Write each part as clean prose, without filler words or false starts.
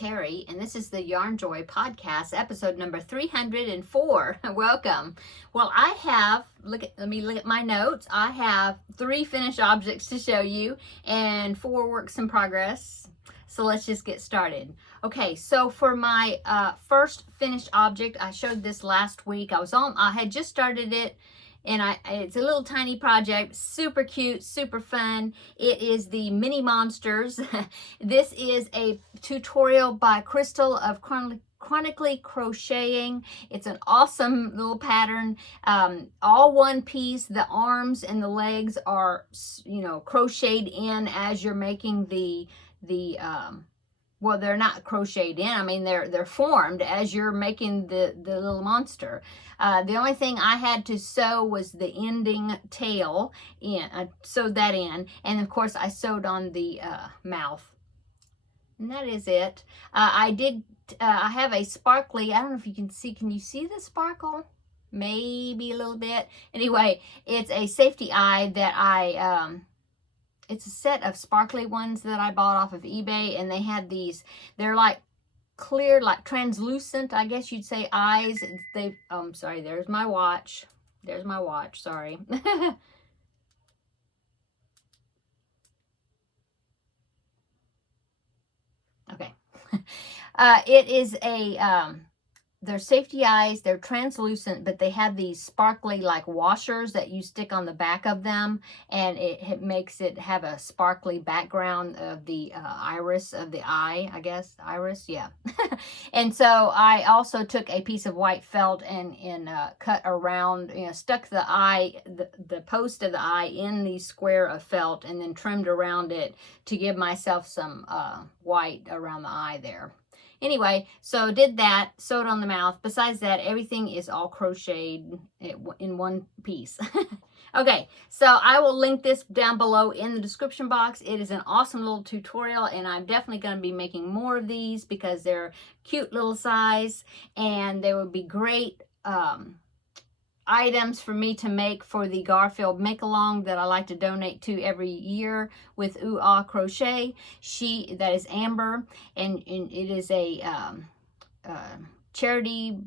Terry, and this is the Yarn Joy podcast, episode number 304. Welcome. Well, I have, let me look at my notes. I have 3 finished objects to show you and 4 works in progress. So let's just get started. Okay, so for my first finished object, I showed this last week. I had just started it. And it's a little tiny project, super cute, super fun. It is the Mini Monsters. This is a tutorial by Crystal of Chronically Crocheting. It's an awesome little pattern, all one piece. The arms and the legs are, crocheted in as you're making well, they're not crocheted in. I mean, they're formed as you're making the little monster. The only thing I had to sew was the ending tail in. I sewed that in, and of course I sewed on the mouth. And that is it. I have a sparkly. I don't know if you can see. Can you see the sparkle? Maybe a little bit. Anyway, it's a safety eye that it's a set of sparkly ones that I bought off of eBay, and they had these, they're like clear, like translucent, I guess you'd say, eyes. I'm sorry, there's my watch. There's my watch, sorry. Okay. It is they're safety eyes. They're translucent, but they have these sparkly like washers that you stick on the back of them, and it makes it have a sparkly background of the iris of the eye, I guess. Iris, yeah. And so I also took a piece of white felt and cut around, stuck the eye, the post of the eye in the square of felt, and then trimmed around it to give myself some white around the eye there. Anyway, so did that, sewed on the mouth. Besides that, everything is all crocheted in one piece. Okay, so I will link this down below in the description box. It is an awesome little tutorial, and I'm definitely going to be making more of these because they're cute little size, and they would be great items for me to make for the Garfield make-along that I like to donate to every year with Ooh Ah Crochet. That is Amber, and it is a charity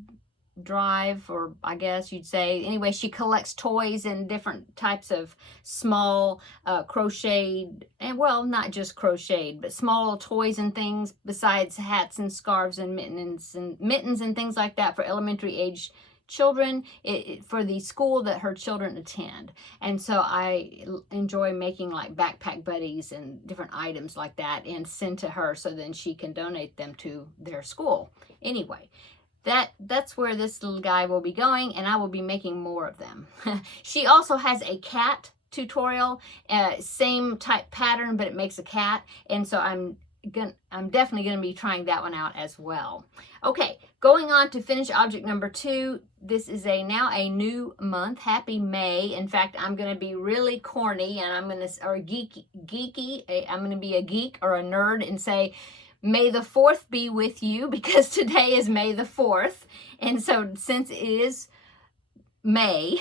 drive, or I guess you'd say. Anyway, she collects toys and different types of small crocheted, and well, not just crocheted, but small toys and things besides hats and scarves and mittens and things like that for elementary age children, for the school that her children attend. And so I enjoy making like backpack buddies and different items like that and send to her so then she can donate them to their school. Anyway, that's where this little guy will be going, and I will be making more of them. She also has a cat tutorial, same type pattern, but it makes a cat, and so I'm definitely going to be trying that one out as well. Okay, going on to finish object number 2. This is now a new month. Happy May. In fact, I'm going to be really corny, and I'm going to be a geek or a nerd and say, May the 4th be with you, because today is May the 4th. And so since it is May,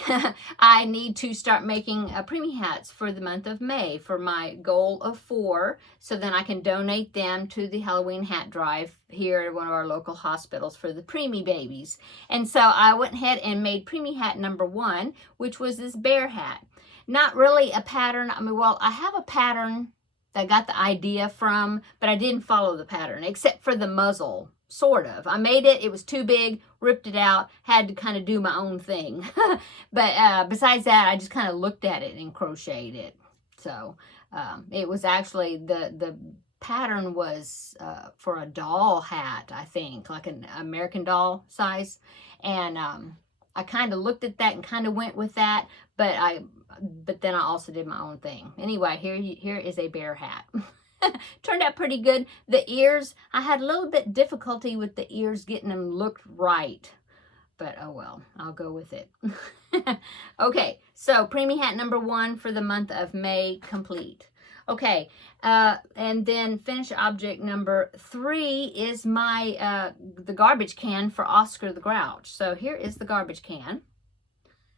I need to start making preemie hats for the month of May for my goal of 4, so then I can donate them to the Halloween hat drive here at one of our local hospitals for the preemie babies. And so I went ahead and made preemie hat number 1, which was this bear hat. Not really a pattern. I mean, well, I have a pattern that I got the idea from, but I didn't follow the pattern except for the muzzle. Sort of. I made it. It was too big, ripped it out, had to kind of do my own thing. But besides that, I just kind of looked at it and crocheted it. So it was actually, the pattern was for a doll hat, I think, like an American doll size. And I kind of looked at that and kind of went with that, but then I also did my own thing. Anyway, here is a bear hat. Turned out pretty good. The ears, I had a little bit difficulty with the ears, getting them looked right. But oh well, I'll go with it. Okay, so preemie hat number 1 for the month of May complete. Okay, and then finish object number 3 is my the garbage can for Oscar the Grouch. So here is the garbage can.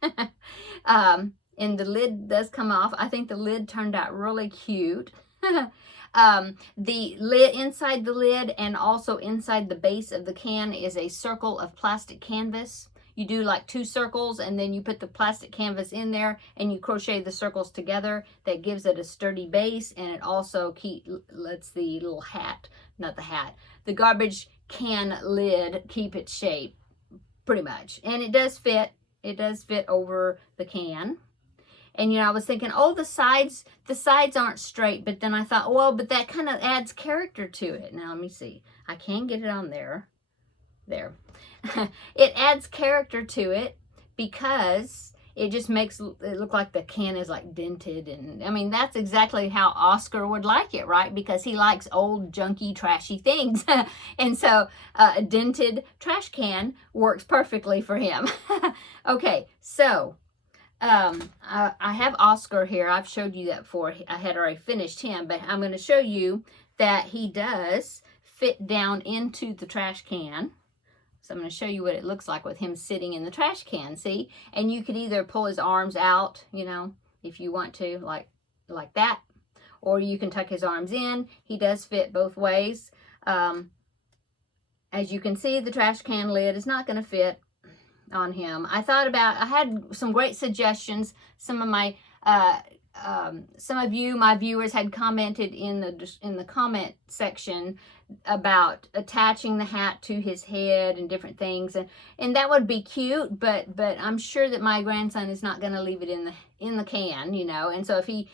And the lid does come off. I think the lid turned out really cute. The lid, inside the lid and also inside the base of the can is a circle of plastic canvas. You do like 2 circles and then you put the plastic canvas in there and you crochet the circles together. That gives it a sturdy base, and it also lets the little hat, not the hat, the garbage can lid keep its shape pretty much. And it does fit. It does fit over the can. And, you know, I was thinking, oh, the sides aren't straight. But then I thought, well, but that kind of adds character to it. Now, let me see. I can get it on there. There. It adds character to it because it just makes it look like the can is like dented. And, I mean, that's exactly how Oscar would like it, right? Because he likes old, junky, trashy things. And so a dented trash can works perfectly for him. Okay, so... I have Oscar here. I've showed you that before. I had already finished him, but I'm going to show you that he does fit down into the trash can. So I'm going to show you what it looks like with him sitting in the trash can, see? And you could either pull his arms out, you know, if you want to, like that, or you can tuck his arms in. He does fit both ways. As you can see, the trash can lid is not going to fit on him. I had some great suggestions. Some of you, my viewers, had commented in the comment section about attaching the hat to his head and different things, and that would be cute, but I'm sure that my grandson is not going to leave it in the can, you know. And so if he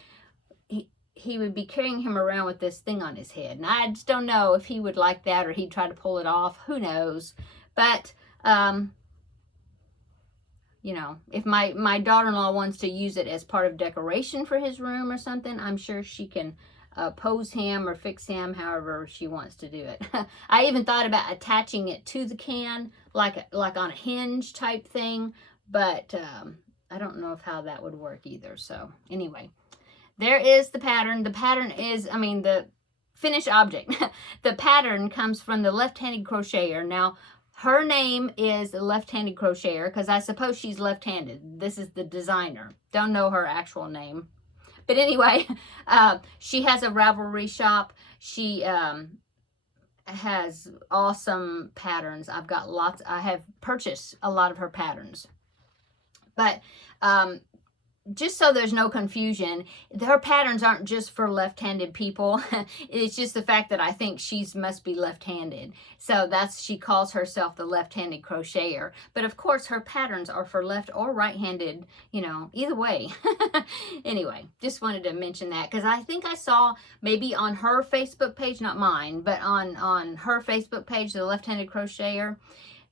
would be carrying him around with this thing on his head, and I just don't know if he would like that or he'd try to pull it off. Who knows? But you know, if my daughter-in-law wants to use it as part of decoration for his room or something, I'm sure she can pose him or fix him however she wants to do it. I even thought about attaching it to the can, like on a hinge type thing, but I don't know how that would work either. So anyway, there is the pattern. The pattern is, I mean, the finished object. The pattern comes from the Left-Handed Crocheter. Now, her name is Left-Handed Crocheter because I suppose she's left-handed. This is the designer. Don't know her actual name. But anyway, she has a Ravelry shop. She has awesome patterns. I have purchased a lot of her patterns. But just so there's no confusion, her patterns aren't just for left-handed people. It's just the fact that I think she must be left-handed. So she calls herself the Left-Handed Crocheter. But of course, her patterns are for left or right-handed, you know, either way. Anyway, just wanted to mention that because I think I saw maybe on her Facebook page, not mine, but on her Facebook page, the Left-Handed Crocheter,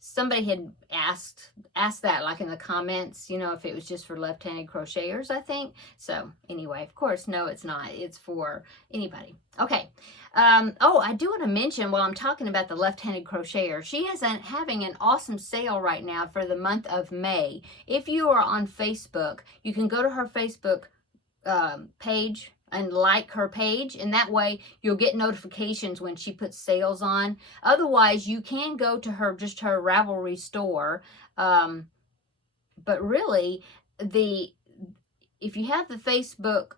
somebody had asked that, like in the comments, you know, if it was just for left-handed crocheters, I think. So anyway, of course, no, it's not. It's for anybody. Okay. Oh, I do want to mention while I'm talking about the Left-Handed Crocheter, she is having an awesome sale right now for the month of May. If you are on Facebook, you can go to her Facebook page and like her page, and that way you'll get notifications when she puts sales on. Otherwise, you can go to her Ravelry store. But really, if you have the Facebook,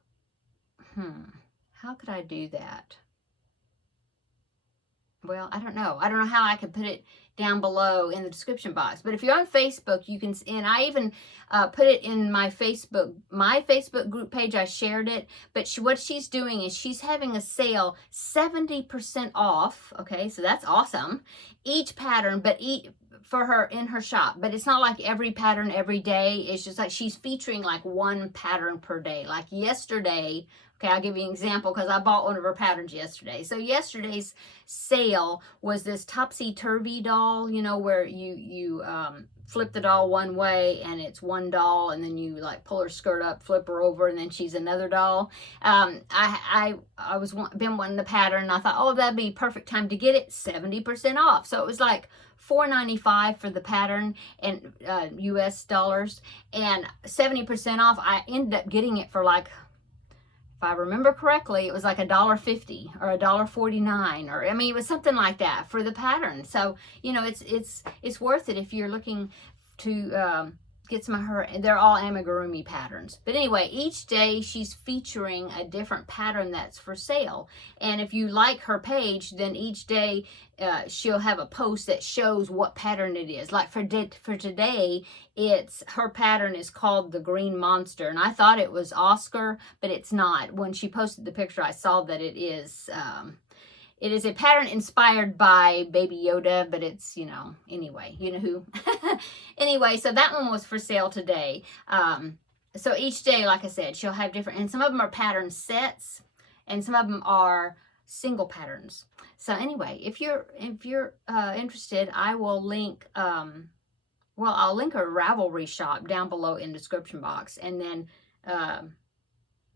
how could I do that? Well, I don't know. I don't know how I could put it down below in the description box. But if you're on Facebook, you can, and I even put it in my Facebook group page. I shared it. But what she's doing is she's having a sale 70% off. Okay, so that's awesome. Each pattern, but for her in her shop. But it's not like every pattern every day. It's just like she's featuring like one pattern per day. Like yesterday, okay, I'll give you an example because I bought one of her patterns yesterday. So yesterday's sale was this topsy-turvy doll, you know, where you flip the doll one way and it's one doll, and then you like pull her skirt up, flip her over, and then she's another doll. I been wanting the pattern, and I thought, oh, that'd be perfect time to get it, 70% off. So it was like $4.95 for the pattern and US dollars, and 70% off. I ended up getting it for like, if I remember correctly, it was like $1.50 or $1.49, or I mean, it was something like that for the pattern. So, you know, it's worth it if you're looking to get some of her, they're all amigurumi patterns. But anyway, each day she's featuring a different pattern that's for sale. And if you like her page, then each day she'll have a post that shows what pattern it is. Like for today, her pattern is called the Green Monster. And I thought it was Oscar, but it's not. When she posted the picture, I saw that it is a pattern inspired by Baby Yoda, but it's, you know, anyway, you know who. Anyway, so that one was for sale today. So each day, like I said, she'll have different, and some of them are pattern sets, and some of them are single patterns. So anyway, if you're interested, I will link, I'll link her Ravelry shop down below in the description box, and then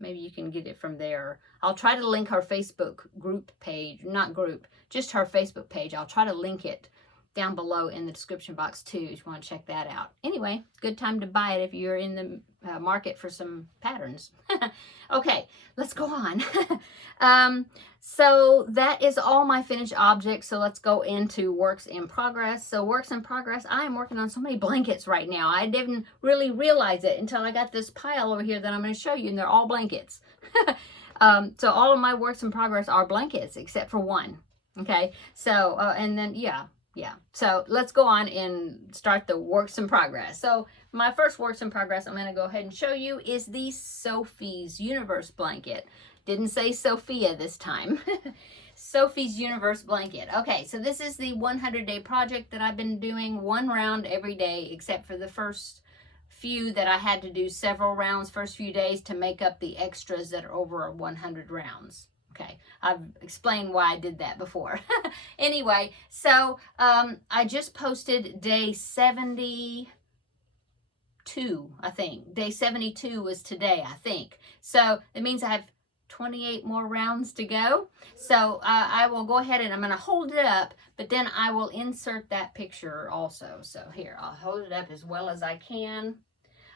maybe you can get it from there. I'll try to link her Facebook group page, not group, just her Facebook page. I'll try to link it down below in the description box too, if you want to check that out. Anyway, good time to buy it if you're in the market for some patterns. Okay, let's go on. So that is all my finished objects. So let's go into works in progress. So works in progress, I am working on so many blankets right now. I didn't really realize it until I got this pile over here that I'm going to show you, and they're all blankets. So all of my works in progress are blankets except for one. Okay, so and then yeah, so let's go on and start the works in progress. So my first works in progress I'm going to go ahead and show you is the Sophies Universe blanket. Didn't say Sophia this time. Sophies Universe blanket. Okay, so this is the 100-day project that I've been doing, one round every day except for the first few that I had to do several rounds first few days to make up the extras that are over 100 rounds. Okay, I've explained why I did that before. Anyway, so I just posted day 72, I think. Day 72 was today, I think. So it means I have 28 more rounds to go. So I will go ahead and I'm going to hold it up, but then I will insert that picture also. So here, I'll hold it up as well as I can.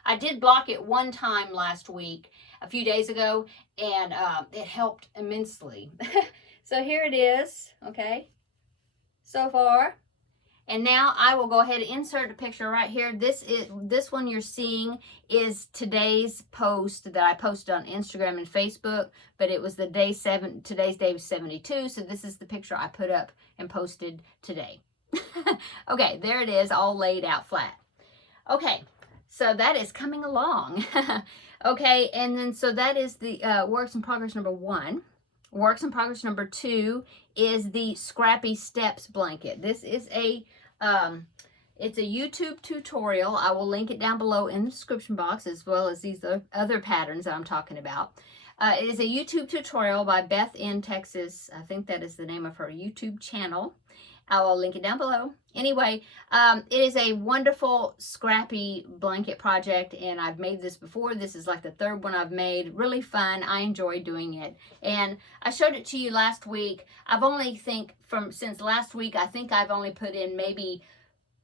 I did block it one time last week, a few days ago, and it helped immensely. So here it is, okay, so far. And now I will go ahead and insert a picture right here. This one you're seeing is today's post that I posted on Instagram and Facebook, but it was the today's day was 72, so this is the picture I put up and posted today. Okay, there it is, all laid out flat. Okay. So that is coming along. Okay, and then so that is the works in progress number 1. Works in progress number 2 is the Scrappy Steps blanket. This is it's a YouTube tutorial. I will link it down below in the description box, as well as these other patterns that I'm talking about. It is a YouTube tutorial by Beth in Texas. I think that is the name of her YouTube channel. I will link it down below. Anyway, it is a wonderful Scrappy blanket project, and I've made this before. This is like the 3rd one I've made. Really fun. I enjoy doing it. And I showed it to you last week. I've only since last week, I think I've only put in maybe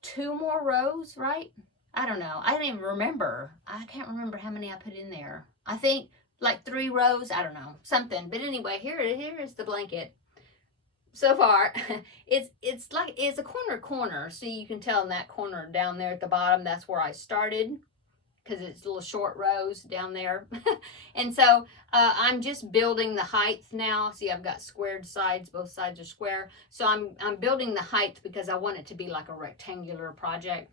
2 more rows, right? I don't know. I don't even remember. I can't remember how many I put in there. I think like 3 rows. I don't know. Something. But anyway, here is the blanket. So far, it's a corner, so you can tell in that corner down there at the bottom, that's where I started, because it's little short rows down there. And so I'm just building the height now. See, I've got squared sides, both sides are square. So I'm building the height because I want it to be like a rectangular project.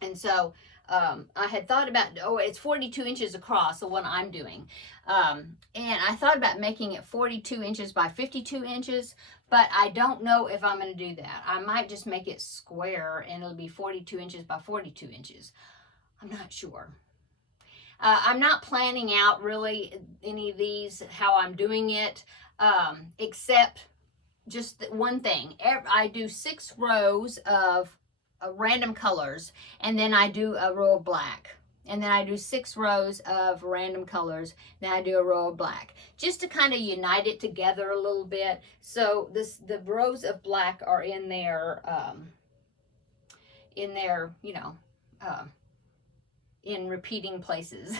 And so I had thought about, it's 42 inches across, the one I'm doing. And I thought about making it 42 inches by 52 inches, but I don't know if I'm going to do that. I might just make it square and it'll be 42 inches by 42 inches. I'm not sure. I'm not planning out really any of these, how I'm doing it, except just one thing. I do 6 rows of random colors, and then I do a row of black, and then I do 6 rows of random colors, then I do a row of black, just to kind of unite it together a little bit. So the rows of black are in there, you know, in repeating places.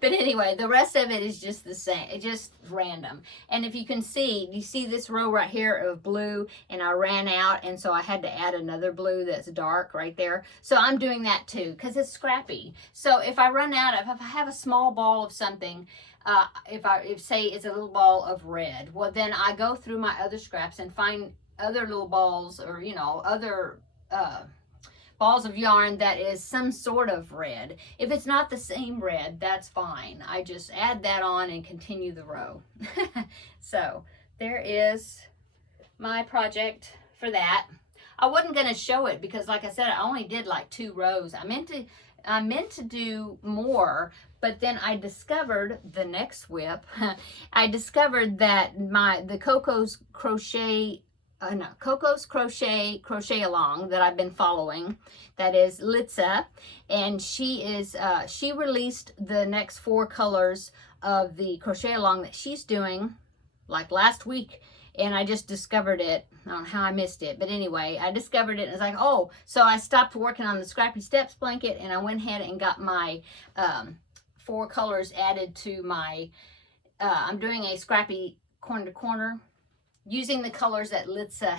But anyway, the rest of it is just the same. It's just random. And if you can see, you see this row right here of blue, and I ran out, and so I had to add another blue that's dark right there. So I'm doing that too because it's scrappy. So if I run out, if I have a small ball of something, if say it's a little ball of red, well then I go through my other scraps and find other little balls, or you know, other balls of yarn that is some sort of red. If it's not the same red, that's fine. I just add that on and continue the row. So there is my project for that. I wasn't going to show it because, like I said, I only did like 2 rows. I meant to do more, but then I discovered the next whip. I discovered that the Cocos Crochet Cocos Crochet Along that I've been following, that is Litza, and she released the next 4 colors of the Crochet Along that she's doing like last week, and I just discovered it. I don't know how I missed it, but anyway, I discovered it and it's like, oh, so I stopped working on the Scrappy Steps blanket and I went ahead and got my 4 colors added to my, I'm doing a Scrappy corner to corner, using the colors that Litza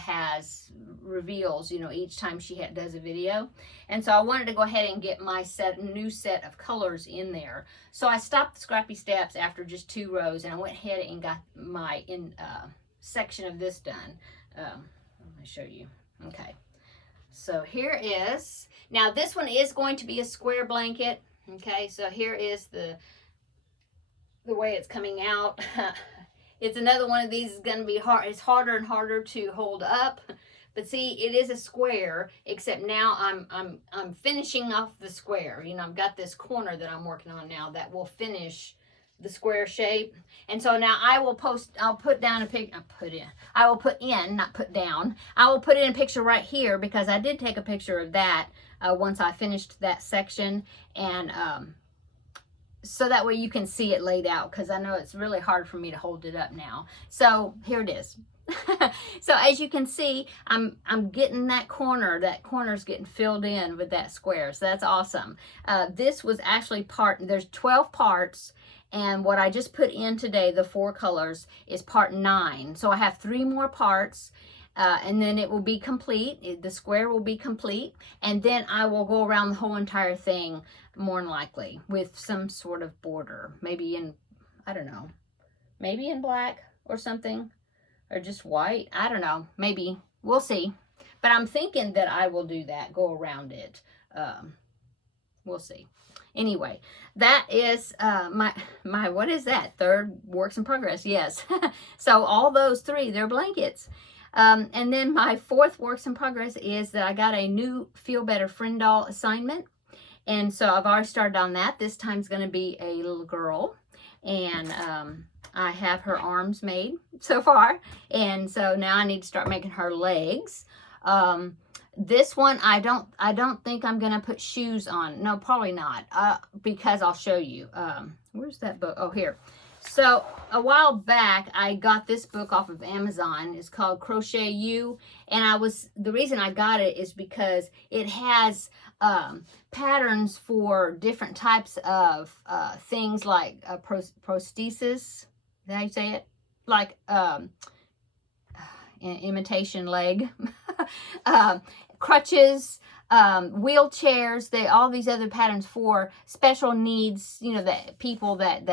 reveals, you know, each time she does a video. And so I wanted to go ahead and get my new set of colors in there. So I stopped the Scrappy Steps after just 2 rows, and I went ahead and got my section of this done. Let me show you. Okay. So here is, now this one is going to be a square blanket. Okay, so here is the way it's coming out. It's another one of these is going to be hard. It's harder and harder to hold up. But see, it is a square, except now I'm finishing off the square. You know, I've got this corner that I'm working on now that will finish the square shape. And so now I'll put down a pic, I will put in, not put down. I will put in a picture right here because I did take a picture of that once I finished that section. And so that way you can see it laid out, because I know it's really hard for me to hold it up now. So here it is. So as you can see, I'm getting that corner's getting filled in with that square. So that's awesome. This was actually there's 12 parts, and what I just put in today, the 4 colors, is part 9. So I have 3 more parts. And then it will be complete. The square will be complete, and then I will go around the whole entire thing, more than likely, with some sort of border, maybe in, I don't know, maybe in black or something, or just white. I don't know, maybe, we'll see. But I'm thinking that I will do that, go around it. We'll see. Anyway, that is my what is that, 3rd works in progress? Yes. So all those 3, they're blankets. And then my 4th works in progress is that I got a new Feel Better Friend Doll assignment. And so I've already started on that. This time's going to be a little girl. And I have her arms made so far. And so now I need to start making her legs. This one, I don't think I'm going to put shoes on. No, probably not. Because I'll show you. Where's that book? Oh, here. So a while back, I got this book off of Amazon. It's called Crochet You, and the reason I got it is because it has patterns for different types of things like prosthesis. Is that how you say it? Like imitation leg, crutches, wheelchairs. All these other patterns for special needs. You know, that people that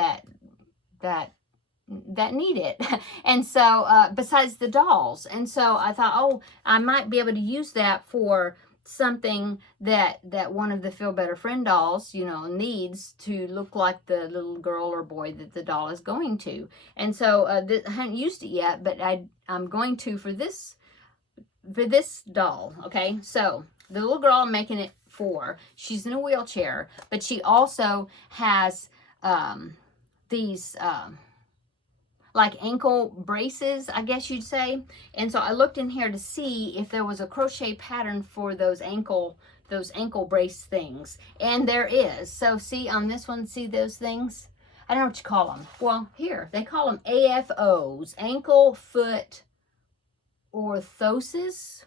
need it. And so besides the dolls, and so I thought, oh, I might be able to use that for something that one of the Feel Better Friend dolls, you know, needs to look like the little girl or boy that the doll is going to. And so I haven't used it yet, but I'm going to for this doll. Okay, so the little girl I'm making it for, she's in a wheelchair, but she also has these like ankle braces, I guess you'd say. And so I looked in here to see if there was a crochet pattern for those ankle brace things, and there is. So see on this one, see those things? I don't know what you call them. Well, here they call them AFOs, ankle foot orthosis.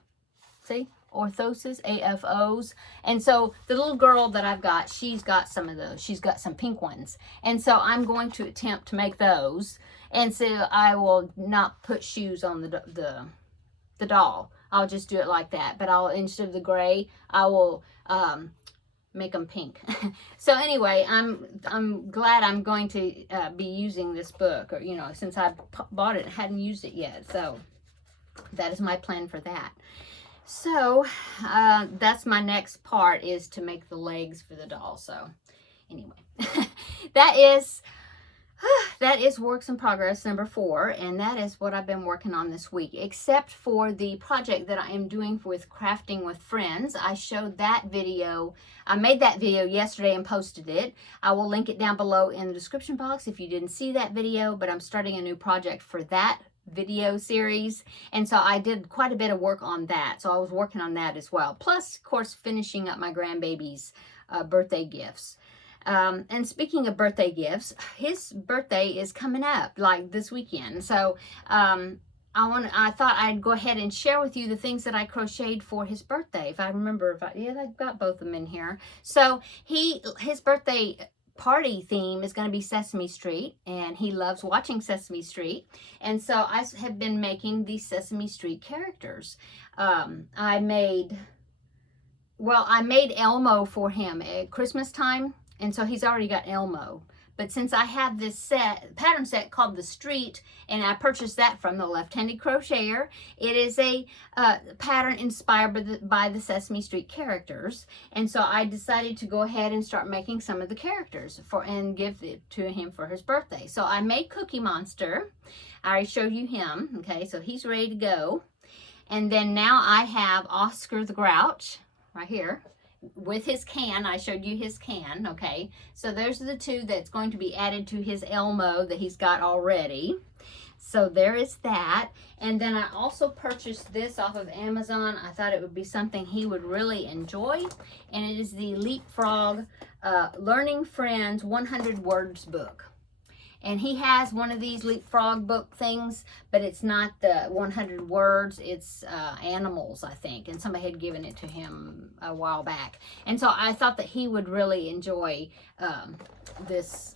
See, orthoses, AFOs. And so the little girl that I've got, she's got some of those. She's got some pink ones. And so I'm going to attempt to make those. And so I will not put shoes on the doll. I'll just do it like that. But I'll, instead of the gray, I will make them pink. So anyway, I'm glad I'm going to be using this book, or, you know, since I bought it and hadn't used it yet. So that is my plan for that. So that's my next part, is to make the legs for the doll. So anyway, that is works in progress number 4, and that is what I've been working on this week, except for the project that I am doing with Crafting with Friends. I showed that video. I made that video yesterday and posted it. I will link it down below in the description box if you didn't see that video, but I'm starting a new project for that video series, and so I did quite a bit of work on that. So I was working on that as well, plus of course finishing up my grandbaby's birthday gifts. And speaking of birthday gifts, his birthday is coming up like this weekend. So I thought I'd go ahead and share with you the things that I crocheted for his birthday. If I remember, yeah, I've got both of them in here. So his birthday party theme is going to be Sesame Street, and he loves watching Sesame Street. And so I have been making these Sesame Street characters. I made Elmo for him at Christmas time. And so he's already got Elmo. But since I have this pattern set called The Street, and I purchased that from the Left-Handed Crocheter, it is a pattern inspired by the Sesame Street characters. And so I decided to go ahead and start making some of the characters and give it to him for his birthday. So I made Cookie Monster. I already showed you him. Okay, so he's ready to go. And then now I have Oscar the Grouch right here, with his can. I showed you his can. Okay, so there's the two that's going to be added to his Elmo that he's got already. So there is that. And then I also purchased this off of Amazon. I thought it would be something he would really enjoy, and it is the Leapfrog Learning Friends 100 Words book. And he has one of these Leapfrog book things, but it's not the 100 words. It's animals, I think. And somebody had given it to him a while back. And so I thought that he would really enjoy this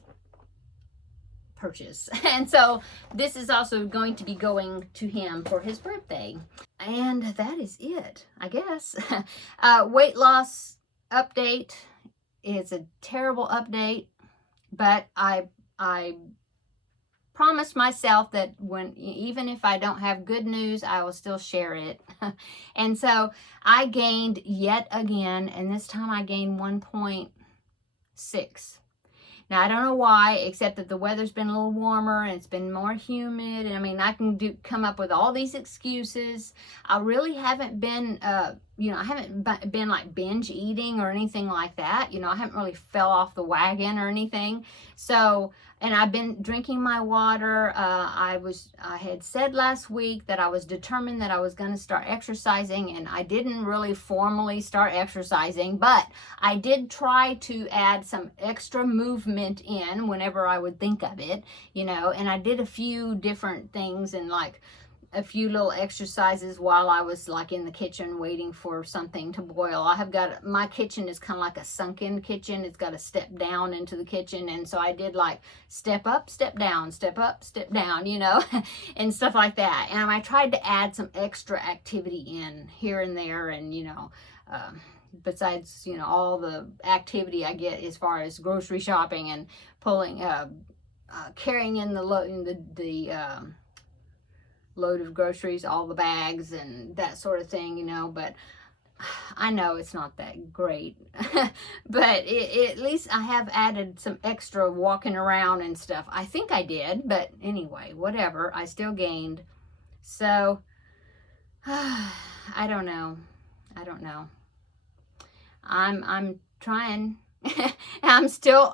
purchase. And so this is also going to be going to him for his birthday. And that is it, I guess. Weight loss update. It's a terrible update, but I promised myself that even if I don't have good news, I will still share it. And so I gained yet again, and this time I gained 1.6. Now, I don't know why, except that the weather's been a little warmer and it's been more humid. And I mean, I can come up with all these excuses. I really haven't been, I haven't been like binge eating or anything like that. You know, I haven't really fell off the wagon or anything. So, and I've been drinking my water. I had said last week that I was determined that I was going to start exercising, and I didn't really formally start exercising, but I did try to add some extra movement in whenever I would think of it, and I did a few different things and like a few little exercises while I was like in the kitchen waiting for something to boil. My kitchen is kind of like a sunken kitchen. It's got a step down into the kitchen. And so I did like step up, step down, step up, step down, and stuff like that. And I tried to add some extra activity in here and there. And, besides, all the activity I get as far as grocery shopping and pulling, carrying in the load of groceries, all the bags and that sort of thing, but I know it's not that great. But at least I have added some extra walking around and stuff. I think I did, but anyway, whatever. I still gained. So I don't know. I'm trying. I'm still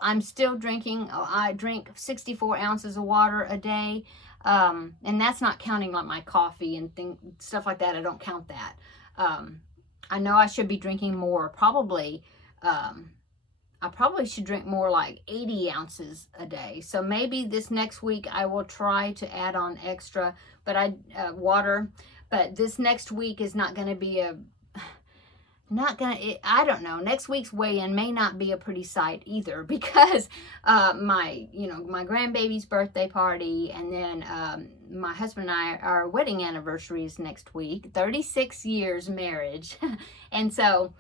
drinking. I drink 64 ounces of water a day. And that's not counting like my coffee and stuff like that. I don't count that. I know I should be drinking more. Probably, I probably should drink more like 80 ounces a day. So maybe this next week I will try to add on extra, water. But this next week is not going to be not gonna, I don't know, next week's weigh-in may not be a pretty sight either, because my grandbaby's birthday party, and then my husband and I, our wedding anniversary is next week, 36 years marriage. And so,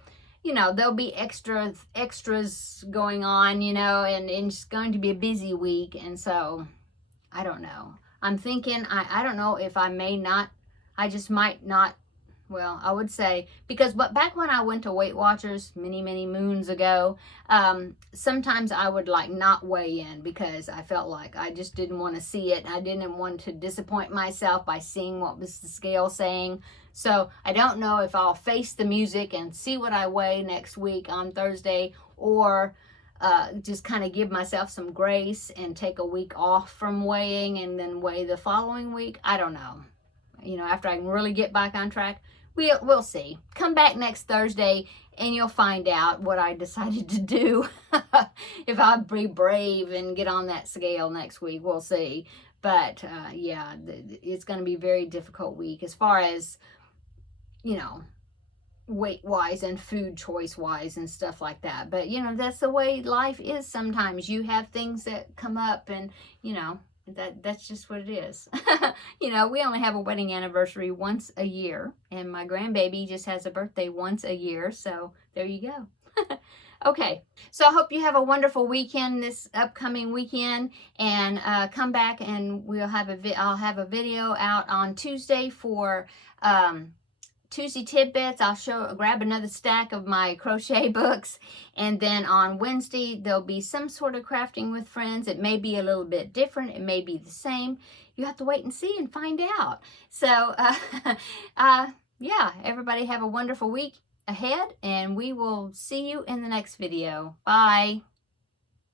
you know, there'll be extras going on, you know, and it's going to be a busy week. And so I don't know, I'm thinking, I don't know if I may not, I just might not. Well, I would say, because back when I went to Weight Watchers many moons ago, sometimes I would like not weigh in because I felt like I just didn't want to see it. I didn't want to disappoint myself by seeing what was the scale saying. So I don't know if I'll face the music and see what I weigh next week on Thursday, or just kind of give myself some grace and take a week off from weighing and then weigh the following week. I don't know. You know, after I can really get back on track. We'll see. Come back next Thursday and you'll find out what I decided to do. If I'll be brave and get on that scale next week, we'll see. But yeah, it's going to be a very difficult week as far as, you know, weight-wise and food choice-wise and stuff like that. But, you know, that's the way life is sometimes. You have things that come up and, you know, that's just what it is. You know, we only have a wedding anniversary once a year, and my grandbaby just has a birthday once a year, so there you go. Okay, so I hope you have a wonderful weekend this upcoming weekend, and come back and I'll have a video out on Tuesday for Tuesday tidbits. I'll grab another stack of my crochet books, and then on Wednesday there'll be some sort of crafting with friends. It may be a little bit different, it may be the same. You have to wait and see and find out. So yeah, everybody have a wonderful week ahead, and we will see you in the next video. Bye.